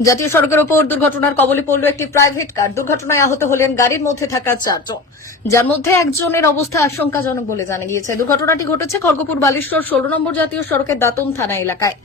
জাতীয় সড়কের ওপর দুর্ঘটনার কবলে পড়ল একটি প্রাইভেট কার। দুর্ঘটনায় আহত হলেন গাড়ির মধ্যে থাকা 4 জন, যার মধ্যে একজনের অবস্থা আশঙ্কাজনক বলে জানা গিয়েছে। দুর্ঘটনাটি ঘটেছে খড়গপুর বালেশ্বর 16 নম্বর জাতীয় সড়কের দাতন থানা এলাকায়।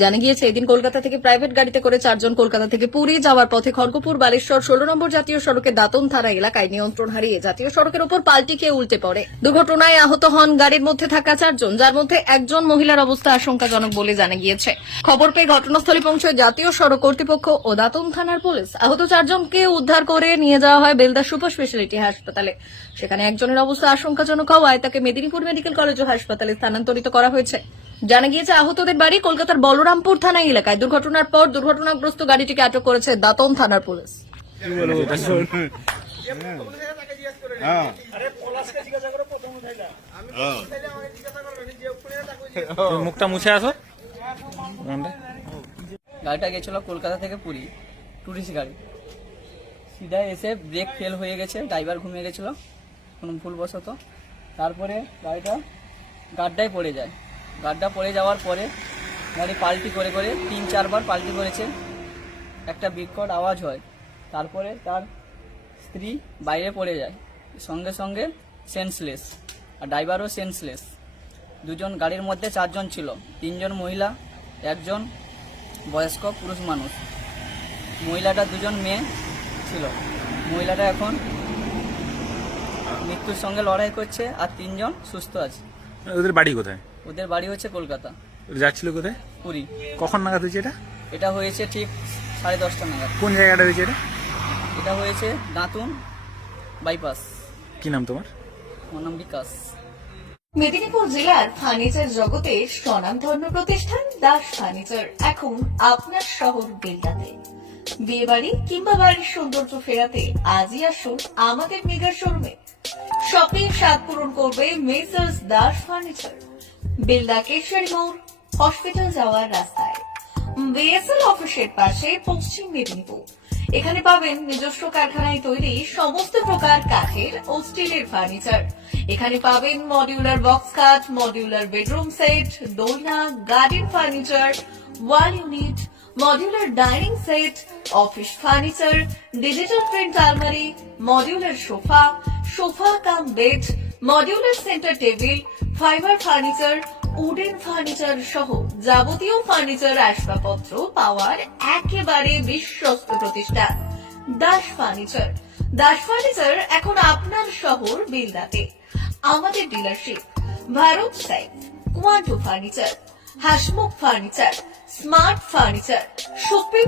জানা গিয়েছে এদিন কলকাতা থেকে প্রাইভেট গাড়িতে করে 4 জন কলকাতা থেকে পুরী যাওয়ার পথে খড়গপুর বালেশ্বর 16 নম্বর জাতীয় সড়কের দাতন থানা এলাকায় নিয়ন্ত্রণ হারিয়ে জাতীয় সড়কের ওপর পাল্টি খেয়ে উল্টে পড়ে। দুর্ঘটনায় আহত হন গাড়ির মধ্যে থাকা 4 জন, যার মধ্যে একজন মহিলার অবস্থা আশঙ্কাজনক বলে জানা গিয়েছে। খবর পেয়ে ঘটনাস্থলে পৌঁছয় জাতীয় সড়ক কর্তৃপক্ষ ও দাতন থানার পুলিশ। আহত 4 জনকে উদ্ধার করে নিয়ে যাওয়া হয় বেলদা সুপার স্পেশালিটি হাসপাতালে। সেখানে একজনের অবস্থা আশঙ্কাজনক হওয়ায় তাকে মেদিনীপুর মেডিকেল কলেজ ও হাসপাতালে স্থানান্তরিত করা হয়েছে। জানা গিয়েছে আহতদের বাড়ি কলকাতার বলরামপুর থানা এলাকায়। দুর্ঘটনার পর দুর্ঘটনাগ্রস্ত গাড়িটিকে আটক করেছে দাতন থানার পুলিশ। মুখটা মুছে আসো। গাড়িটা গেছিল কলকাতা থেকে পুরী, টুরিস্ট গাড়ি। সিধা এসে ব্রেক ফেল হয়ে গেছে, ড্রাইভার ঘুমিয়ে গেছিল কোনো ভুলবশত। তারপরে গাড়িটা গাড্ডায় পড়ে যায়। গাড্ডা পড়ে যাওয়ার পরে গাড়ি পাল্টি করে 3-4 বার পাল্টি করেছে। একটা বিকট আওয়াজ হয়। তারপরে তার স্ত্রী বাইরে পড়ে যায়, সঙ্গে সঙ্গে সেন্সলেস, আর ড্রাইভারও সেন্সলেস। দুজন গাড়ির মধ্যে 4 জন ছিল, 3 জন মহিলা, 1 জন বয়স্ক পুরুষ মানুষ। মহিলাটা 2 জন মেয়ে ছিল। মহিলাটা এখন মৃত্যুর সঙ্গে লড়াই করছে, আর 3 জন সুস্থ আছে। ওদের বাড়ি কোথায়? ওদের বাড়ি হচ্ছে কলকাতা। যাচ্ছিল কোথায়? পুরী। কখন নাগাদ হয়েছে এটা? এটা হয়েছে ঠিক 10:30 নাগাদ। কোন জায়গাটা হয়েছে এটা? এটা হয়েছে দাঁতুন বাইপাস। কি নাম তোমার? আমার নাম বিকাশ। মেদিনীপুর জেলার ফার্নিচার জগতের স্বনামধন্য প্রতিষ্ঠান দাস ফার্নিচার এখন আপনার শহর বেলদাতে। বিয়ে বাড়ি কিংবা বাড়ির সৌন্দর্য ফেরাতে আজই আসুন আমাদের মেগা শোরুমে। শপিং স্বাদ পূরণ করবে মেসার্স দাস ফার্নিচার, বেলদা কেশরী মোড়, হসপিটাল যাওয়ার রাস্তায়, বিএসএল অফিসের পাশে, পশ্চিম মেদিনীপুর। এখানে পাবেন নিজস্ব কারখানায় তৈরি সমস্ত প্রকার কাঠের ও স্টিলের ফার্নিচার। এখানে পাবেন modular box cut, modular bedroom set, দোলনা, garden furniture, wall unit, modular dining set, office furniture, digital print আলমারি, modular sofa, sofa cum bed, modular centre table, fibre furniture, wooden furniture সহ যাবতীয় ফার্নিচার আসবাবপত্র পাওয়ার একেবারে বিশ্বস্ত প্রতিষ্ঠান দাস ফার্নিচার। দাস ফার্নিচার এখন আপনার শহর বেলদাতে। আমাদের dealership Bharat side, Quanto furniture, Hasmukh furniture, smart furniture, shopping